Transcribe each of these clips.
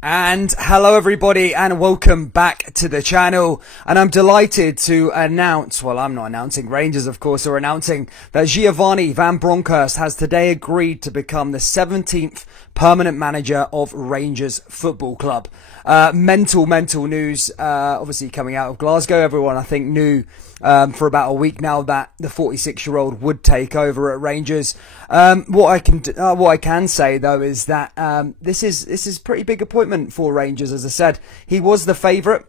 And hello everybody and welcome back to the channel, and I'm delighted to announce, well, I'm not announcing, Rangers of course are announcing that Giovanni Van Bronckhorst has today agreed to become the 17th permanent manager of Rangers Football Club. Mental news, obviously coming out of Glasgow. Everyone I think knew for about a week now that the 46-year-old would take over at Rangers. What I can say though is that this is a pretty big appointment for Rangers. As I said, he was the favourite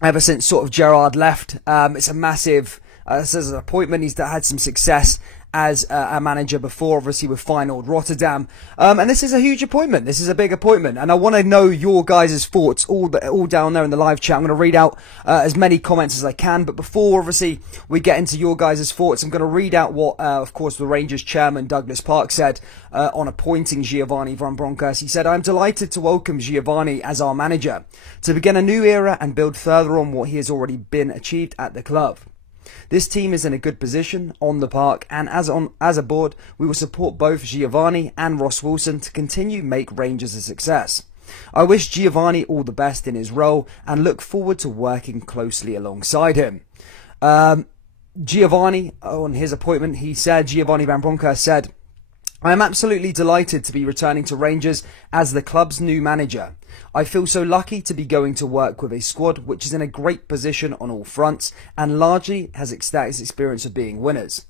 ever since sort of Gerrard left. It's a massive this is an appointment. He's had some success as a manager before, obviously with Feyenoord Rotterdam, and this is a huge appointment. This is a big appointment, and I want to know your guys' thoughts all down there in the live chat. I'm going to read out as many comments as I can, but before obviously we get into your guys' thoughts, I'm going to read out what of course the Rangers chairman Douglas Park said on appointing Giovanni Van Bronckhorst. He said, "I'm delighted to welcome Giovanni as our manager to begin a new era and build further on what he has already been achieved at the club. This team is in a good position on the park, and as a board, we will support both Giovanni and Ross Wilson to continue make Rangers a success. I wish Giovanni all the best in his role and look forward to working closely alongside him." Giovanni, on his appointment, Giovanni Van Bronckhorst said, "I am absolutely delighted to be returning to Rangers as the club's new manager. I feel so lucky to be going to work with a squad which is in a great position on all fronts and largely has experience of being winners.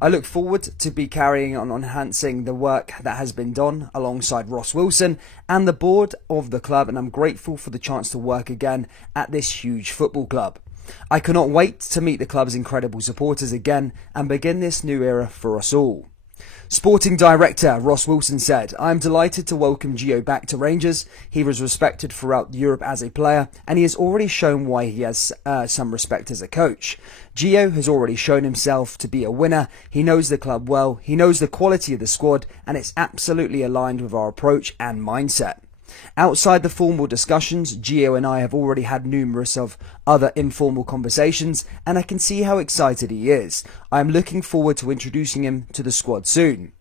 I look forward to be carrying on enhancing the work that has been done alongside Ross Wilson and the board of the club, and I'm grateful for the chance to work again at this huge football club. I cannot wait to meet the club's incredible supporters again and begin this new era for us all." Sporting director Ross Wilson said, "I am delighted to welcome Gio back to Rangers. He was respected throughout Europe as a player, and he has already shown why he has some respect as a coach. Gio has already shown himself to be a winner. He knows the club well, he knows the quality of the squad, and it's absolutely aligned with our approach and mindset. Outside the formal discussions, Gio and I have already had numerous of other informal conversations, and I can see how excited he is. I am looking forward to introducing him to the squad soon.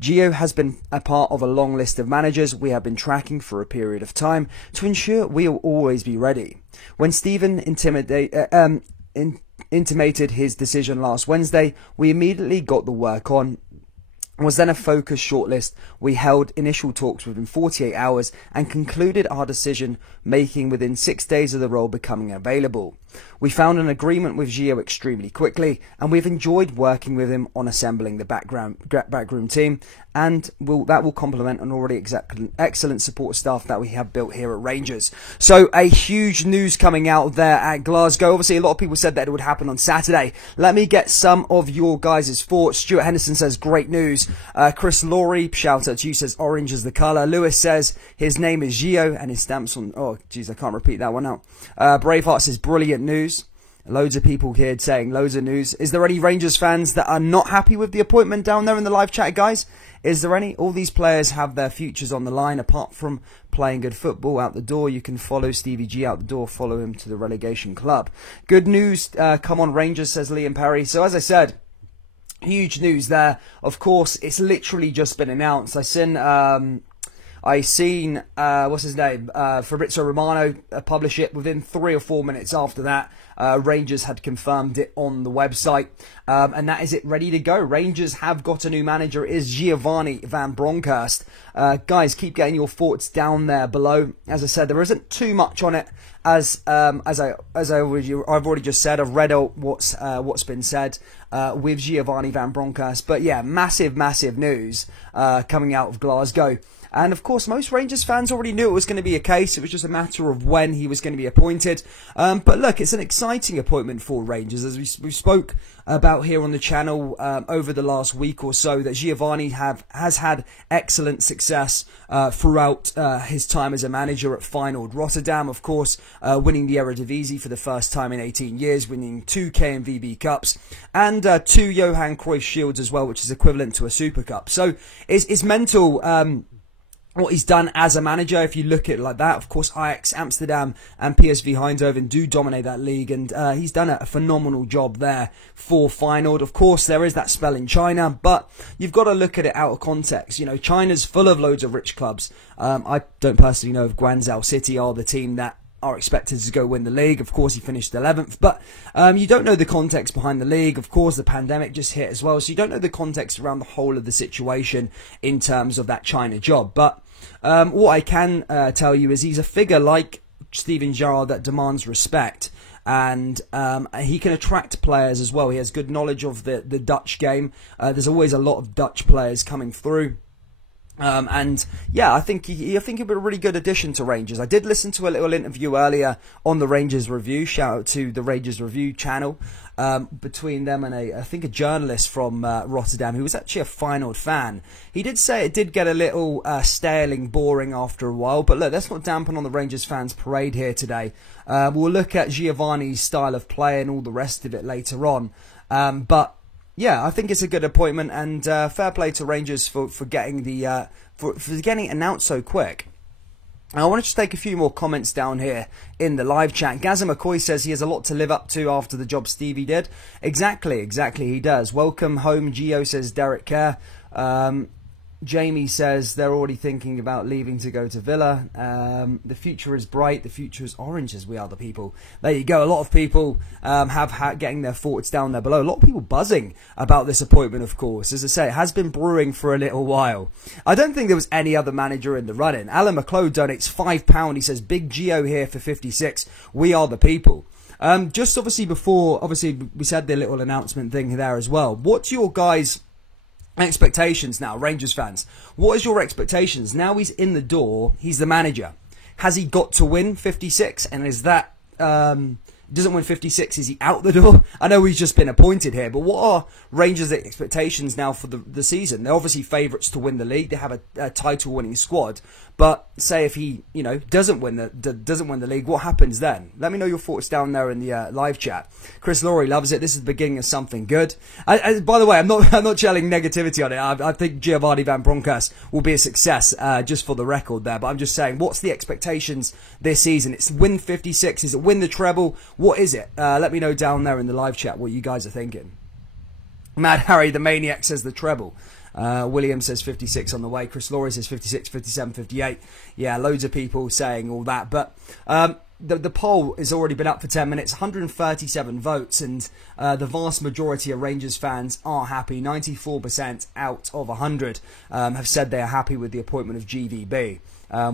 Gio has been a part of a long list of managers we have been tracking for a period of time to ensure we will always be ready. When Stephen intimated his decision last Wednesday, we immediately got the work on. Was then a focused shortlist. We held initial talks within 48 hours and concluded our decision making within 6 days of the role becoming available. We found an agreement with Gio extremely quickly, and we've enjoyed working with him on assembling the backroom team, and that will complement an already excellent support staff that we have built here at Rangers." So a huge news coming out there at Glasgow. Obviously, a lot of people said that it would happen on Saturday. Let me get some of your guys' thoughts. Stuart Henderson says, "Great news." Chris Laurie, shout out to you, says, "Orange is the colour." Lewis says, "His name is Gio and his stamp's on..." Oh, geez, I can't repeat that one out. Braveheart says, "Brilliant news." Loads of people here saying loads of news. Is there any Rangers fans that are not happy with the appointment down there in the live chat, guys? Is there any? All these players have their futures on the line. Apart from playing good football out the door, you can follow Stevie G out the door, follow him to the relegation club. Good news, come on Rangers, says Liam Perry. So as I said, huge news there. Of course, it's literally just been announced. I seen what's his name, Fabrizio Romano publish it within 3 or 4 minutes after that. Rangers had confirmed it on the website, and that is it, ready to go. Rangers have got a new manager. It is Giovanni Van Bronckhorst. Guys, keep getting your thoughts down there below. As I said, there isn't too much on it. I've already just said. I've read out what's been said with Giovanni Van Bronckhorst. But yeah, massive news coming out of Glasgow. And of course, most Rangers fans already knew it was going to be a case. It was just a matter of when he was going to be appointed. But look, it's an exciting appointment for Rangers. As we spoke about here on the channel over the last week or so, that Giovanni has had excellent success throughout his time as a manager at Feyenoord Rotterdam. Of course, winning the Eredivisie for the first time in 18 years, winning 2 KNVB Cups and 2 Johan Cruyff Shields as well, which is equivalent to a Super Cup. So it's mental. what he's done as a manager, if you look at it like that. Of course, Ajax, Amsterdam and PSV Eindhoven do dominate that league, and he's done a phenomenal job there for Feyenoord. Of course, there is that spell in China, but you've got to look at it out of context. You know, China's full of loads of rich clubs. I don't personally know if Guangzhou City are the team that are expected to go win the league. Of course, he finished 11th, but you don't know the context behind the league. Of course, the pandemic just hit as well, so you don't know the context around the whole of the situation in terms of that China job. But what I can tell you is he's a figure like Steven Gerrard that demands respect, and he can attract players as well. He has good knowledge of the Dutch game. There's always a lot of Dutch players coming through. And yeah, I think he'll be a really good addition to Rangers. I did listen to a little interview earlier on the Rangers Review. Shout out to the Rangers Review channel, between them and I think a journalist from Rotterdam who was actually a Feyenoord fan. He did say it did get a little stale, boring after a while. But look, let's not dampen on the Rangers fans' parade here today. We'll look at Giovanni's style of play and all the rest of it later on. But yeah, I think it's a good appointment, and fair play to Rangers for getting the for getting it announced so quick. I want to just take a few more comments down here in the live chat. Gaza McCoy says he has a lot to live up to after the job Stevie did. Exactly, he does. Welcome home, Gio, says Derek Kerr. Jamie says they're already thinking about leaving to go to Villa. The future is bright. The future is orange, as we are the people. There you go. A lot of people have getting their thoughts down there below. A lot of people buzzing about this appointment, of course. As I say, it has been brewing for a little while. I don't think there was any other manager in the running. Alan McClough donates £5. He says, Big Gio here for 56. We are the people. Just obviously we said the little announcement thing there as well. What's your guys' expectations now, Rangers fans? What is your expectations? Now he's in the door, he's the manager. Has he got to win 56? And is that, doesn't win 56, is he out the door? I know he's just been appointed here, but what are Rangers' expectations now for the season? They're obviously favourites to win the league. They have a title-winning squad. But say if he, doesn't win the league, what happens then? Let me know your thoughts down there in the live chat. Chris Laurie loves it. This is the beginning of something good. By the way, I'm not shelling negativity on it. I think Giovanni Van Bronckhorst will be a success, just for the record there. But I'm just saying, what's the expectations this season? It's win 56. Is it win the treble? What is it? Let me know down there in the live chat what you guys are thinking. Mad Harry the Maniac says the treble. William says 56 on the way. Chris Laurie says 56, 57, 58. Yeah, loads of people saying all that. But the poll has already been up for 10 minutes. 137 votes. And the vast majority of Rangers fans are happy. 94% out of 100 have said they are happy with the appointment of GVB.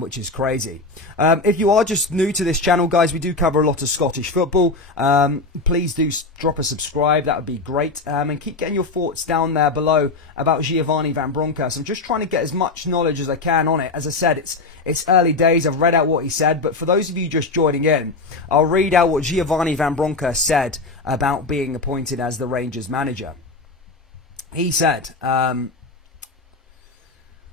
Which is crazy. If you are just new to this channel, guys, we do cover a lot of Scottish football. Please do drop a subscribe. That would be great. And keep getting your thoughts down there below about Giovanni Van Bronckhorst. I'm just trying to get as much knowledge as I can on it. As I said, it's early days. I've read out what he said. But for those of you just joining in, I'll read out what Giovanni Van Bronckhorst said about being appointed as the Rangers manager. He said,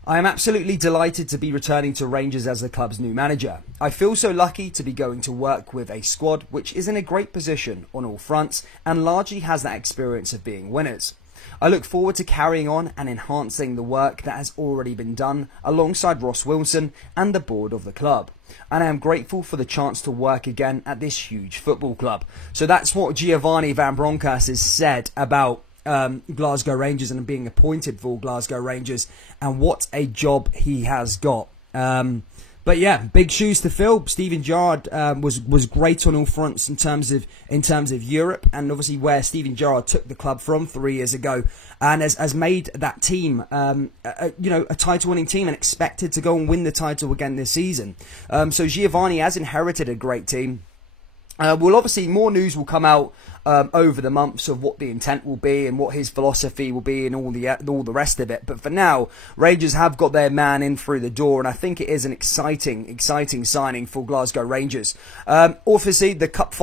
I am absolutely delighted to be returning to Rangers as the club's new manager. I feel so lucky to be going to work with a squad which is in a great position on all fronts and largely has that experience of being winners. I look forward to carrying on and enhancing the work that has already been done alongside Ross Wilson and the board of the club. And I am grateful for the chance to work again at this huge football club. So that's what Giovanni Van Bronckhorst has said about Glasgow Rangers and being appointed for Glasgow Rangers, and what a job he has got. But yeah, big shoes to fill. Steven Gerrard was great on all fronts in terms of Europe, and obviously where Steven Gerrard took the club from 3 years ago, and has made that team a title-winning team and expected to go and win the title again this season. So Giovanni has inherited a great team. Obviously more news will come out over the months of what the intent will be and what his philosophy will be and all the rest of it. But for now, Rangers have got their man in through the door, and I think it is an exciting signing for Glasgow Rangers. Obviously, the cup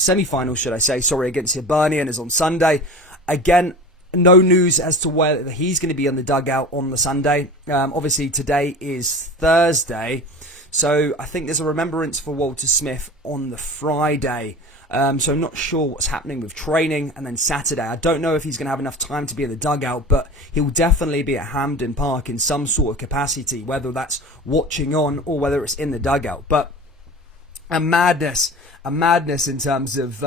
semi-final, against Hibernian is on Sunday. Again, no news as to whether he's going to be on the dugout on the Sunday. Obviously, today is Thursday. So I think there's a remembrance for Walter Smith on the Friday. So I'm not sure what's happening with training. And then Saturday, I don't know if he's going to have enough time to be in the dugout, but he'll definitely be at Hampden Park in some sort of capacity, whether that's watching on or whether it's in the dugout. But a madness in terms of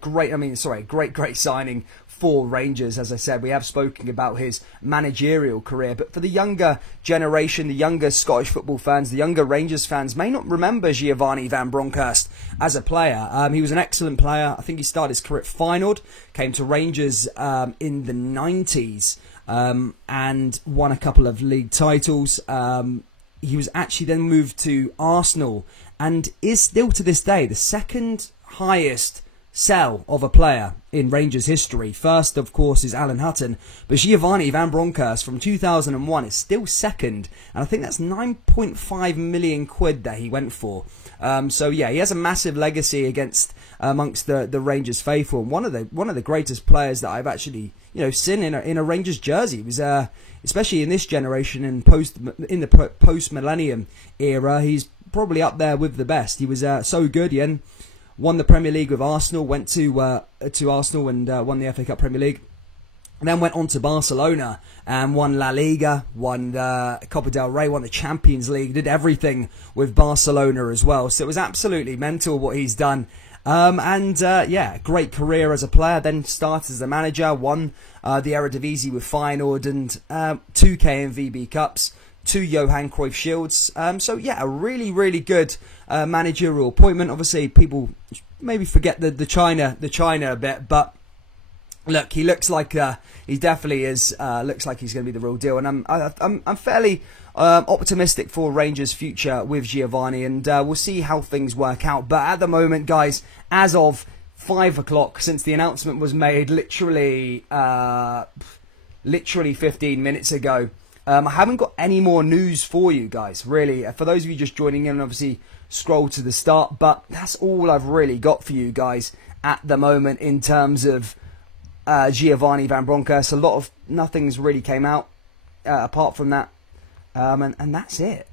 great signing for Rangers. As I said, we have spoken about his managerial career, but for the younger generation, the younger Scottish football fans, the younger Rangers fans may not remember Giovanni Van Bronckhorst as a player. He was an excellent player. I think he started his career at Feyenoord, came to Rangers in the 90s and won a couple of league titles. He was actually then moved to Arsenal and is still to this day the second highest sell of a player in Rangers history. First, of course, is Alan Hutton, but Giovanni Van Bronckhorst from 2001 is still second, and I think that's 9.5 million quid that he went for. So yeah, he has a massive legacy amongst the Rangers faithful, and one of the greatest players that I've actually seen in a Rangers jersey. He was especially in this generation and in the post millennium era, he's probably up there with the best. He was so good. He won the Premier League with Arsenal, went to Arsenal and won the FA Cup Premier League. And then went on to Barcelona and won La Liga, won Copa del Rey, won the Champions League, did everything with Barcelona as well. So it was absolutely mental what he's done. Great career as a player. Then started as a manager, won the Eredivisie with Feyenoord and 2 KNVB Cups, 2 Johan Cruyff Shields. A really, really good managerial appointment. Obviously, people maybe forget the China a bit, but look, he looks like he definitely is. Looks like he's going to be the real deal, and I'm fairly optimistic for Rangers' future with Giovanni, and we'll see how things work out. But at the moment, guys, as of 5 o'clock, since the announcement was made, literally 15 minutes ago, I haven't got any more news for you guys, really. For those of you just joining in, obviously scroll to the start, but that's all I've really got for you guys at the moment in terms of Giovanni Van Bronckhorst. Nothing's really came out apart from that, and that's it.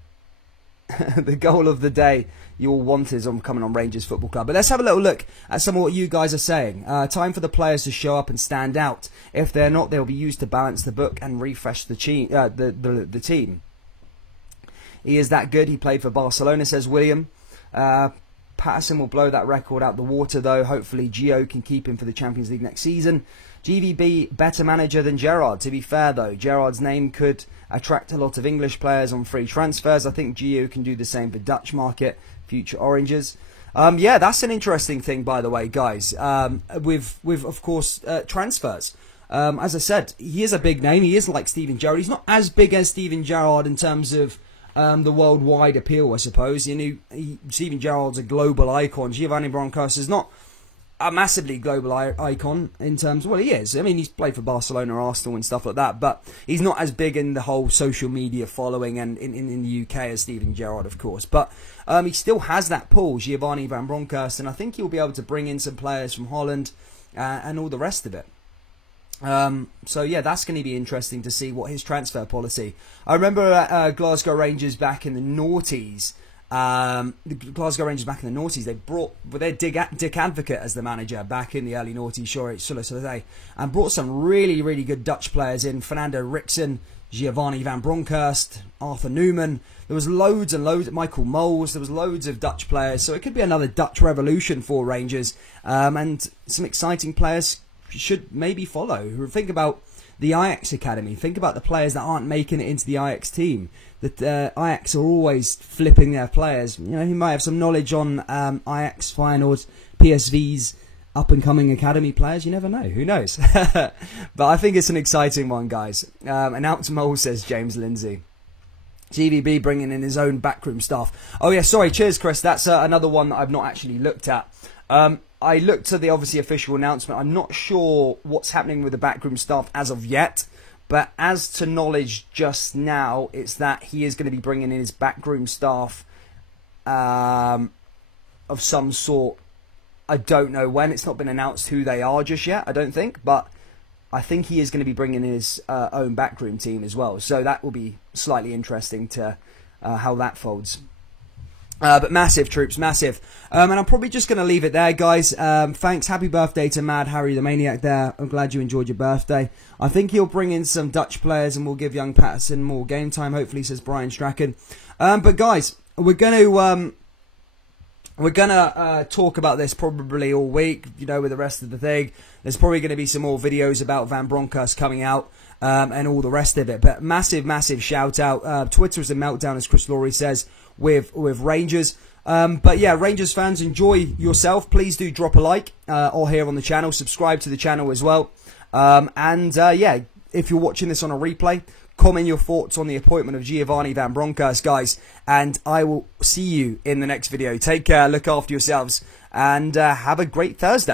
The goal of the day you all want is coming on Rangers Football Club. But let's have a little look at some of what you guys are saying. Time for the players to show up and stand out. If they're not, they'll be used to balance the book and refresh the team. He is that good. He played for Barcelona, says William. Patterson will blow that record out the water, though. Hopefully Gio can keep him for the Champions League next season. GVB, better manager than Gerrard. To be fair, though, Gerrard's name could attract a lot of English players on free transfers. I think Gio can do the same for Dutch market, future Oranges. That's an interesting thing, by the way, guys, with of course, transfers. As I said, he is a big name. He is like Steven Gerrard. He's not as big as Steven Gerrard in terms of the worldwide appeal, I suppose. Steven Gerrard's a global icon. Giovanni Bronckhorst is not a massively global icon in terms. Well, he is. I mean, he's played for Barcelona, Arsenal, and stuff like that. But he's not as big in the whole social media following and in the UK as Steven Gerrard, of course. But he still has that pull, Giovanni Van Bronckhorst, and I think he'll be able to bring in some players from Holland and all the rest of it. That's going to be interesting to see what his transfer policy. I remember Glasgow Rangers back in the noughties. They brought their Dick Advocate as the manager back in the early noughties, shall I say, and brought some really, really good Dutch players in. Fernando Rickson, Giovanni Van Bronckhorst, Arthur Newman. There was loads and loads. Michael Moles. There was loads of Dutch players. So it could be another Dutch revolution for Rangers, and some exciting players should maybe follow. Think about the Ajax Academy. Think about the players that aren't making it into the Ajax team. That Ajax are always flipping their players. He might have some knowledge on Ajax, Feyenoord, PSV's up-and-coming academy players. You never know. Who knows? But I think it's an exciting one, guys. And out to Mole, says James Lindsay. GVB bringing in his own backroom staff. Oh, yeah, sorry. Cheers, Chris. That's another one that I've not actually looked at. I looked at the obviously official announcement. I'm not sure what's happening with the backroom staff as of yet. But as to knowledge just now, it's that he is going to be bringing in his backroom staff of some sort. I don't know when. It's not been announced who they are just yet, I don't think. But I think he is going to be bringing in his own backroom team as well. So that will be slightly interesting to how that folds. But massive, troops, massive. And I'm probably just going to leave it there, guys. Thanks. Happy birthday to Mad Harry the Maniac there. I'm glad you enjoyed your birthday. I think he'll bring in some Dutch players and we'll give young Patterson more game time, hopefully, says Brian Strachan. But guys, we're going to talk about this probably all week, you know, with the rest of the thing. There's probably going to be some more videos about Van Bronckhorst coming out and all the rest of it. But massive, massive shout out. Twitter is a meltdown, as Chris Laurie says, with Rangers. But yeah, Rangers fans, enjoy yourself. Please do drop a like or here on the channel. Subscribe to the channel as well. Yeah, if you're watching this on a replay, comment your thoughts on the appointment of Giovanni Van Bronckhorst, guys. And I will see you in the next video. Take care, look after yourselves, and have a great Thursday.